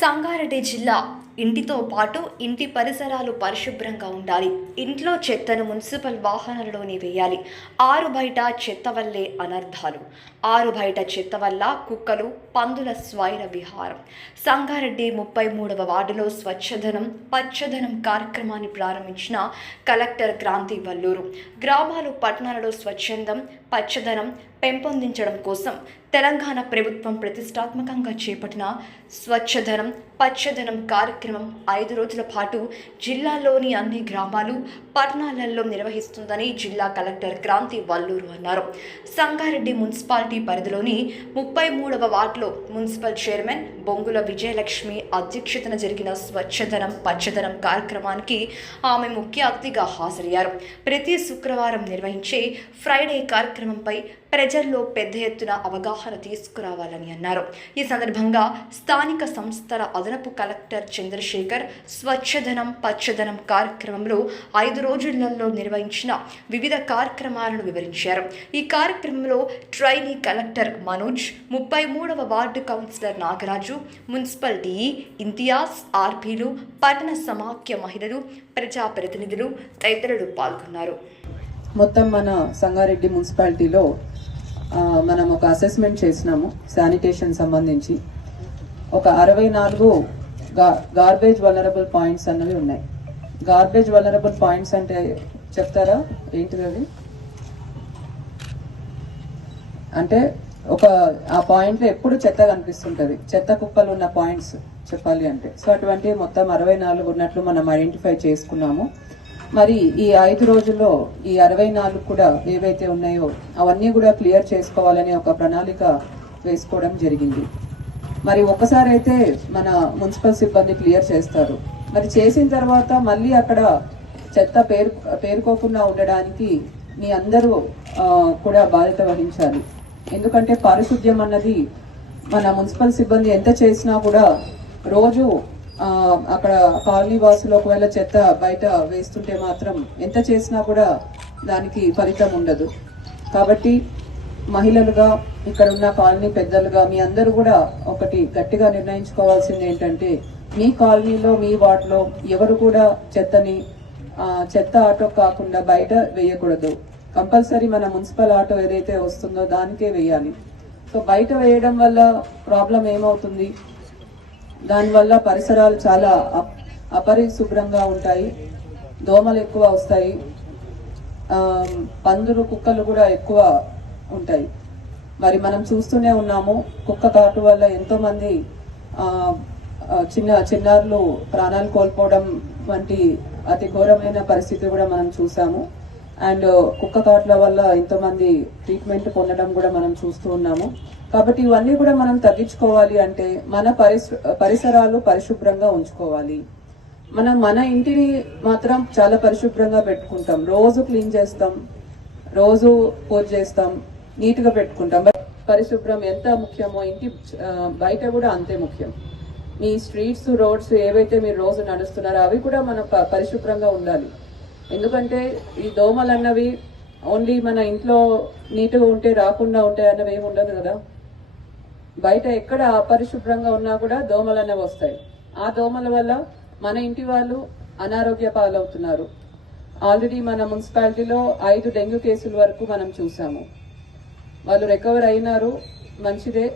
సంగారెడ్డి జిల్లా ఇంటితో పాటు ఇంటి పరిసరాలు పరిశుభ్రంగా ఉండాలి. ఇంట్లో చెత్తను మున్సిపల్ వాహనాలలోనే వేయాలి. ఆరు బయట చెత్త వల్లే అనర్థాలు ఆరు బయట చెత్త వల్ల కుక్కలు పందుల స్వైర విహారం. సంగారెడ్డి ముప్పై మూడవ వార్డులో స్వచ్ఛధనం పచ్చదనం కార్యక్రమాన్ని ప్రారంభించిన కలెక్టర్ క్రాంతి వల్లూరు. గ్రామాలు పట్టణాలలో స్వచ్ఛందం పచ్చదనం పెంపొందించడం కోసం తెలంగాణ ప్రభుత్వం ప్రతిష్టాత్మకంగా చేపట్టిన స్వచ్ఛధనం పచ్చదనం కార్యక్రమం ఐదు రోజుల పాటు జిల్లాలోని అన్ని గ్రామాలు పట్టణాలలో నిర్వహిస్తుందని జిల్లా కలెక్టర్ క్రాంతి వల్లూరు అన్నారు. సంగారెడ్డి మున్సిపాలిటీ పరిధిలోని ముప్పై మూడవ వార్డులో మున్సిపల్ చైర్మన్ బొంగుల విజయలక్ష్మి అధ్యక్షతన జరిగిన స్వచ్ఛధనం పచ్చదనం కార్యక్రమానికి ఆమె ముఖ్య అతిథిగా హాజరయ్యారు. ప్రతి శుక్రవారం నిర్వహించే ఫ్రైడే కార్యక్రమంపై ప్రజల్లో పెద్ద ఎత్తున అవగాహన తీసుకురావాలని అన్నారు. ఈ సందర్భంగా స్థానిక సంస్థల అదనపు కలెక్టర్ చంద్రశేఖర్ స్వచ్ఛధనం పచ్చదనం కార్యక్రమంలో ఐదు రోజులలో నిర్వహించిన వివిధ కార్యక్రమాలను వివరించారు. ఈ కార్యక్రమంలో ట్రైనీ కలెక్టర్ మనోజ్ ముప్పై మూడవ ward councillor Nagaraju municipality Imtiaz ఆర్పీలు పట్టణ సమాఖ్య మహిళలు ప్రజాప్రతినిధులు తదితరులు పాల్గొన్నారు. మొత్తం మన సంగారెడ్డి మున్సిపాలిటీలో మనం ఒక అసెస్మెంట్ చేసినాము శానిటేషన్ సంబంధించి. ఒక అరవై నాలుగు గార్బేజ్ వలరబుల్ పాయింట్స్ అన్నవి ఉన్నాయి. గార్బేజ్ వలరబుల్ పాయింట్స్ అంటే చెప్తారా? ఏంటిది అది? అంటే ఒక ఆ పాయింట్లో ఎప్పుడు చెత్త కనిపిస్తుంటది. చెత్త కుప్పలు ఉన్న పాయింట్స్ చెప్పాలి అంటే. సో అటువంటి మొత్తం అరవై నాలుగు ఉన్నట్లు మనం ఐడెంటిఫై చేసుకున్నాము. మరి ఈ ఐదు రోజుల్లో ఈ అరవై నాలుగు కూడా ఏవైతే ఉన్నాయో అవన్నీ కూడా క్లియర్ చేసుకోవాలని ఒక ప్రణాళిక వేసుకోవడం జరిగింది. మరి ఒక్కసారి అయితే మన మున్సిపల్ సిబ్బంది క్లియర్ చేస్తారు. మరి చేసిన తర్వాత మళ్ళీ అక్కడ చెత్త పేరు పేరుకోకుండా ఉండడానికి మీ అందరూ కూడా బాధ్యత వహించాలి. ఎందుకంటే పారిశుద్ధ్యం అన్నది మన మున్సిపల్ సిబ్బంది ఎంత చేసినా కూడా రోజు అక్కడ కాలనీ వాసులు ఒకవేళ చెత్త బయట వేస్తుంటే మాత్రం ఎంత చేసినా కూడా దానికి ఫలితం ఉండదు. కాబట్టి మహిళలుగా ఇక్కడ ఉన్న కాలనీ పెద్దలుగా మీ అందరూ కూడా ఒకటి గట్టిగా నిర్ణయించుకోవాల్సింది ఏంటంటే మీ కాలనీలో మీ వార్డులో ఎవరు కూడా చెత్తని చెత్త ఆటో కాకుండా బయట వేయకూడదు. కంపల్సరీ మన మున్సిపల్ ఆటో ఏదైతే వస్తుందో దానికే వేయాలి. సో బయట వేయడం వల్ల ప్రాబ్లం ఏమవుతుంది? దానివల్ల పరిసరాలు చాలా అప్- అపరిశుభ్రంగా ఉంటాయి. దోమలు ఎక్కువ వస్తాయి. పందులు కుక్కలు కూడా ఎక్కువ ఉంటాయి. మరి మనం చూస్తూనే ఉన్నాము కుక్క కాటు వల్ల ఎంతోమంది చిన్న చిన్నారులు ప్రాణాలు కోల్పోవడం వంటి అతి ఘోరమైన పరిస్థితి కూడా మనం చూసాము. అండ్ కుక్క కాట్ల వల్ల ఎంతోమంది ట్రీట్మెంట్ పొందడం కూడా మనం చూస్తూ ఉన్నాము. కాబట్టి ఇవన్నీ కూడా మనం తగ్గించుకోవాలి అంటే మన పరిసరాలు పరిశుభ్రంగా ఉంచుకోవాలి. మనం మన ఇంటిని మాత్రం చాలా పరిశుభ్రంగా పెట్టుకుంటాం. రోజు క్లీన్ చేస్తాం రోజు పూజ చేస్తాం నీట్గా పెట్టుకుంటాం. బట్ పరిశుభ్రం ఎంత ముఖ్యమో ఇంటి బయట కూడా అంతే ముఖ్యం. మీ స్ట్రీట్స్ రోడ్స్ ఏవైతే మీరు రోజు నడుస్తున్నారో అవి కూడా మన పరిశుభ్రంగా ఉండాలి. ఎందుకంటే ఈ దోమలు అన్నవి ఓన్లీ మన ఇంట్లో నీట్గా ఉంటే రాకుండా ఉంటాయి అన్నవి ఏమి ఉండదు కదా. బయట ఎక్కడ అపరిశుభ్రంగా ఉన్నా కూడా దోమలు అనేవి వస్తాయి. ఆ దోమల వల్ల మన ఇంటి వాళ్ళు అనారోగ్య పాలవుతున్నారు. ఆల్రెడీ మన మున్సిపాలిటీలో ఐదు డెంగ్యూ కేసుల వరకు మనం చూసాము. వాళ్ళు రికవర్ అయినారు మంచిదే.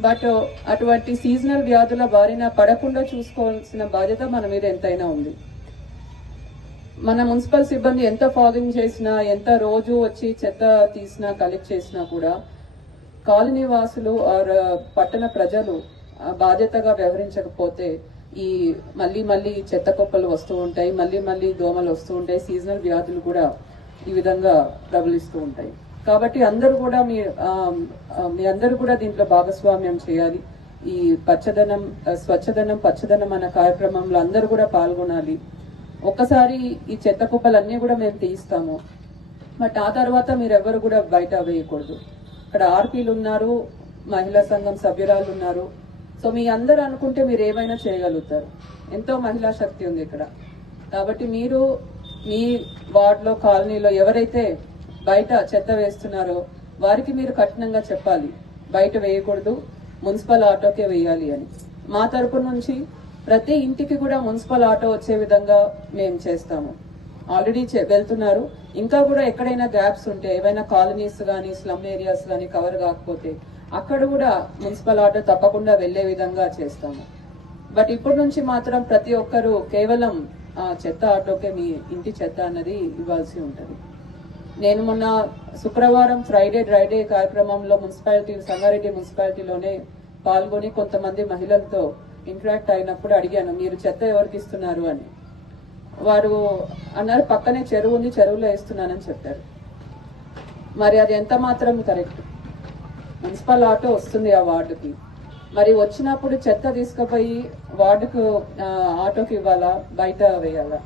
బట్ అటువంటి సీజనల్ వ్యాధుల బారిన పడకుండా చూసుకోవాల్సిన బాధ్యత మన మీద ఎంతైనా ఉంది. మన మున్సిపల్ సిబ్బంది ఎంత ఫాగింగ్ చేసినా ఎంత రోజు వచ్చి చెత్త తీసినా కలెక్ట్ చేసినా కూడా కాలనీ వాసులు ఆర్ పట్టణ ప్రజలు బాధ్యతగా వ్యవహరించకపోతే ఈ మళ్ళీ మళ్ళీ చెత్త కుప్పలు వస్తూ ఉంటాయి మళ్ళీ మళ్ళీ దోమలు వస్తూ ఉంటాయి సీజనల్ వ్యాధులు కూడా ఈ విధంగా ప్రబలిస్తూ ఉంటాయి. కాబట్టి అందరూ కూడా మీ మీ అందరూ కూడా దీంట్లో భాగస్వామ్యం చేయాలి. ఈ పచ్చదనం స్వచ్ఛదనం పచ్చదనం అన్న కార్యక్రమంలో అందరూ కూడా పాల్గొనాలి. ఒక్కసారి ఈ చెత్త కుప్పలన్నీ కూడా మేము తీస్తాము. బట్ ఆ తర్వాత మీరు కూడా బయట వేయకూడదు. ఇక్కడ ఆర్పీలు ఉన్నారు మహిళా సంఘం సభ్యురాలు ఉన్నారు. సో మీ అందరు అనుకుంటే మీరు ఏమైనా చేయగలుగుతారు. ఎంతో మహిళా శక్తి ఉంది ఇక్కడ. కాబట్టి మీరు మీ వార్డులో కాలనీలో ఎవరైతే బయట చెత్త వేస్తున్నారో వారికి మీరు కఠినంగా చెప్పాలి. బయట వేయకూడదు మున్సిపల్ ఆటోకే వేయాలి అని. మా తరపు నుంచి ప్రతి ఇంటికి కూడా మున్సిపల్ ఆటో వచ్చే విధంగా మేము చేస్తాము. ఆల్రెడీ వెళ్తున్నారు. ఇంకా కూడా ఎక్కడైనా గ్యాప్స్ ఉంటే ఏవైనా కాలనీస్ కానీ స్లమ్ ఏరియాస్ కానీ కవర్ కాకపోతే అక్కడ కూడా మున్సిపల్ ఆటో తప్పకుండా వెళ్ళే విధంగా చేస్తాము. బట్ ఇప్పటి నుంచి మాత్రం ప్రతి ఒక్కరూ కేవలం ఆ, చెత్త ఆటోకే మీ ఇంటి చెత్త అన్నది ఇవ్వాల్సి ఉంటుంది. నేను మొన్న శుక్రవారం ఫ్రైడే డ్రైడే కార్యక్రమంలో మున్సిపాలిటీ సంగారెడ్డి మున్సిపాలిటీలోనే పాల్గొని కొంతమంది మహిళలతో ఇంటరాక్ట్ అయినప్పుడు అడిగాను మీరు చెత్త ఎవరికి ఇస్తున్నారు? అని. వారు అన్నారు పక్కనే చెరువు ఉంది చెరువులో వేస్తున్నానని చెప్పారు. మరి అది ఎంత మాత్రం కరెక్ట్? మున్సిపల్ ఆటో వస్తుంది ఆ వార్డుకి. మరి వచ్చినప్పుడు చెత్త తీసుకుపోయి వార్డుకు ఆటోకి ఇవ్వాలా? బయట వేయాలా?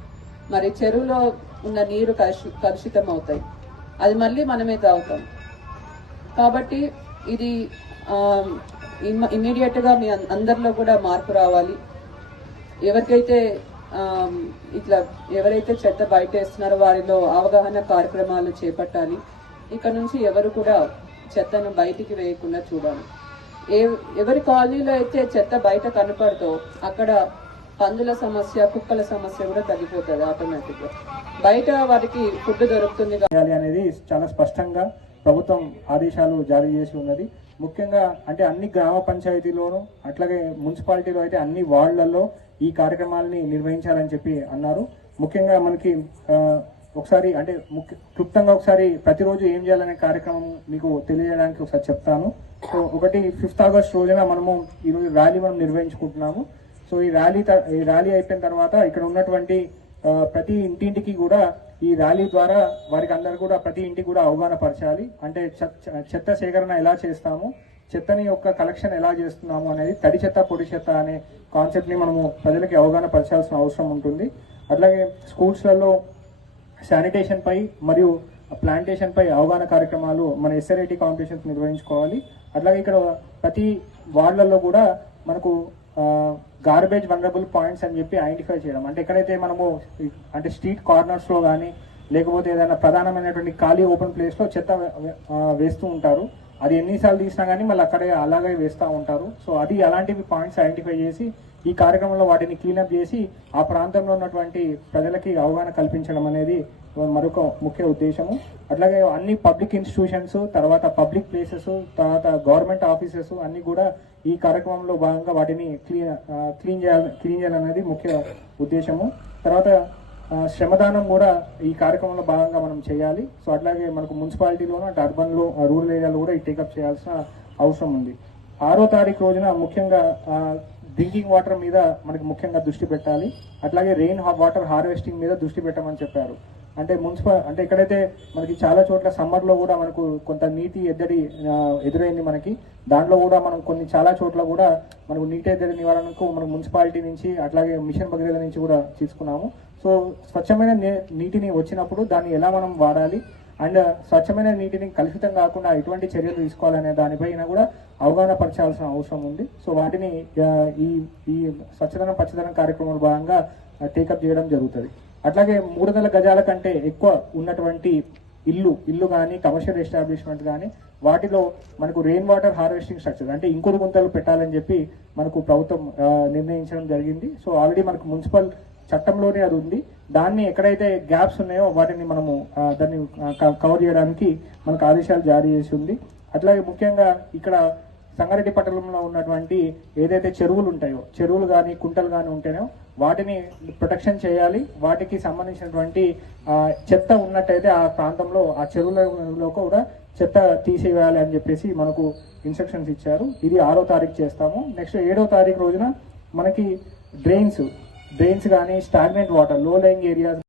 మరి చెరువులో ఉన్న నీరు కలుషి కలుషితం అవుతాయి అది మళ్ళీ మనమే తాగుతాం. కాబట్టి ఇది ఇమీడియట్గా మీ అందరిలో కూడా మార్పు రావాలి. ఎవరికైతే ఇట్లా ఎవరైతే చెత్త బయట వేస్తున్నారో వారిలో అవగాహన కార్యక్రమాలు చేపట్టాలి. ఇక్కడ నుంచి ఎవరు కూడా చెత్తను బయటికి వేయకుండా చూడాలి. ఏ ఎవరి కాలనీలో అయితే చెత్త బయట కనపడదో అక్కడ పందుల సమస్య కుక్కల సమస్య కూడా తగ్గిపోతుంది ఆటోమేటిక్గా. బయట వారికి ఫుడ్ దొరుకుతుంది అనేది చాలా స్పష్టంగా ప్రభుత్వం ఆదేశాలు జారీ చేసి ఉన్నది. ముఖ్యంగా అంటే అన్ని గ్రామ పంచాయతీలోనూ అట్లాగే మున్సిపాలిటీలో అయితే అన్ని వార్డులలో ఈ కార్యక్రమాలని నిర్వహించాలని చెప్పి అన్నారు. ముఖ్యంగా మనకి ఒకసారి అంటే ముఖ్య క్లుప్తంగా ఒకసారి ప్రతిరోజు ఏం చేయాలనే కార్యక్రమం మీకు తెలియజేయడానికి ఒకసారి చెప్తాను. సో ఒకటి ఫిఫ్త్ ఆగస్ట్ రోజున మనము ఈరోజు ర్యాలీ మనం నిర్వహించుకుంటున్నాము. సో ఈ ర్యాలీ త- ఈ ర్యాలీ అయిపోయిన తర్వాత ఇక్కడ ఉన్నటువంటి ప్రతి ఇంటింటికి కూడా ఈ ర్యాలీ ద్వారా వారికి అందరు కూడా ప్రతి ఇంటికి కూడా అవగాహన పరచాలి. అంటే చెత్త సేకరణ ఎలా చేస్తాము చెత్తని యొక్క కలెక్షన్ ఎలా చేస్తున్నాము అనేది తడి చెత్త పొడి చెత్త అనే కాన్సెప్ట్ని మనము ప్రజలకి అవగాహన పరచాల్సిన అవసరం ఉంటుంది. అట్లాగే స్కూల్స్లలో శానిటేషన్ పై మరియు ప్లాంటేషన్ పై అవగాహన కార్యక్రమాలు మన ఎస్ఆర్ఐటి కాంపిటీషన్స్ నిర్వహించుకోవాలి. అట్లాగే ఇక్కడ ప్రతి వార్డులలో కూడా మనకు గార్బేజ్ వనరబుల్ పాయింట్స్ అని చెప్పి ఐడెంటిఫై చేయడం. అంటే ఎక్కడైతే మనము అంటే స్ట్రీట్ కార్నర్స్లో కానీ లేకపోతే ఏదైనా ప్రధానమైనటువంటి ఖాళీ ఓపెన్ ప్లేస్లో చెత్త వేస్తూ ఉంటారు. అది ఎన్నిసార్లు తీసినా కానీ మళ్ళీ అక్కడే అలాగే వేస్తూ ఉంటారు. సో అది అలాంటివి పాయింట్స్ ఐడెంటిఫై చేసి ఈ కార్యక్రమంలో వాటిని క్లీనప్ చేసి ఆ ప్రాంతంలో ఉన్నటువంటి ప్రజలకి అవగాహన కల్పించడం అనేది మరొక ముఖ్య ఉద్దేశము. అట్లాగే అన్ని పబ్లిక్ ఇన్స్టిట్యూషన్స్ తర్వాత పబ్లిక్ ప్లేసెస్ తర్వాత గవర్నమెంట్ ఆఫీసెస్ అన్ని కూడా ఈ కార్యక్రమంలో భాగంగా వాటిని క్లీన్ క్లీన్ చేయాలి క్లీన్ చేయాలనేది ముఖ్య ఉద్దేశము. తర్వాత శ్రమదానం కూడా ఈ కార్యక్రమంలో భాగంగా మనం చేయాలి. సో అట్లాగే మనకు మున్సిపాలిటీలోనూ అంటే అర్బన్లో రూరల్ ఏరియాలో కూడా ఈ టేకప్ చేయాల్సిన అవసరం ఉంది. ఆరో తారీఖు రోజున ముఖ్యంగా డ్రింకింగ్ వాటర్ మీద మనకి ముఖ్యంగా దృష్టి పెట్టాలి. అట్లాగే రెయిన్ వాటర్ హార్వెస్టింగ్ మీద దృష్టి పెట్టమని చెప్పారు. అంటే మున్సిపల్ అంటే ఎక్కడైతే మనకి చాలా చోట్ల సమ్మర్లో కూడా మనకు కొంత నీటి ఎద్దడి ఎదురైంది మనకి దాంట్లో కూడా మనం కొన్ని చాలా చోట్ల కూడా మనకు నీటి ఎద్దడి నివారణకు మనం మున్సిపాలిటీ నుంచి అట్లాగే మిషన్ భగీరథ నుంచి కూడా తీసుకున్నాము. సో స్వచ్ఛమైన నీ- నీటిని వచ్చినప్పుడు దాన్ని ఎలా మనం వాడాలి అండ్ స్వచ్ఛమైన నీటిని కలుషితం కాకుండా ఎటువంటి చర్యలు తీసుకోవాలనే దానిపైన కూడా అవగాహన పరచాల్సిన అవసరం ఉంది. సో వాటిని ఈ ఈ స్వచ్ఛదనం పచ్చదనం కార్యక్రమంలో భాగంగా టేకప్ చేయడం జరుగుతుంది. అట్లాగే మూడు వందల గజాల కంటే ఎక్కువ ఉన్నటువంటి ఇల్లు ఇల్లు కానీ కమర్షియల్ ఎస్టాబ్లిష్మెంట్ కానీ వాటిలో మనకు రెయిన్ వాటర్ హార్వెస్టింగ్ స్ట్రక్చర్ అంటే ఇంకుడు గుంతలు పెట్టాలని చెప్పి మనకు ప్రభుత్వం నిర్ణయించడం జరిగింది. సో ఆల్రెడీ మనకు మున్సిపల్ చట్టంలోనే అది ఉంది. దాన్ని ఎక్కడైతే గ్యాప్స్ ఉన్నాయో వాటిని మనము దాన్ని కవర్ చేయడానికి మనకు ఆదేశాలు జారీ చేసి ఉంది. అట్లాగే ముఖ్యంగా ఇక్కడ సంగారెడ్డి పట్టణంలో ఉన్నటువంటి ఏదైతే చెరువులు ఉంటాయో చెరువులు కానీ కుంటలు కానీ ఉంటాయో వాటిని ప్రొటెక్షన్ చేయాలి. వాటికి సంబంధించినటువంటి చెత్త ఉన్నట్టయితే ఆ ప్రాంతంలో ఆ చెరువులలో కూడా చెత్త తీసేయాలి అని చెప్పేసి మనకు ఇన్స్ట్రక్షన్స్ ఇచ్చారు. ఇది ఆరో తారీఖు చేస్తాము. నెక్స్ట్ ఏడో తారీఖు రోజున మనకి డ్రైన్స్ డ్రైన్స్ కానీ స్టాగ్నెంట్ వాటర్లో లైంగ్ ఏరియాస్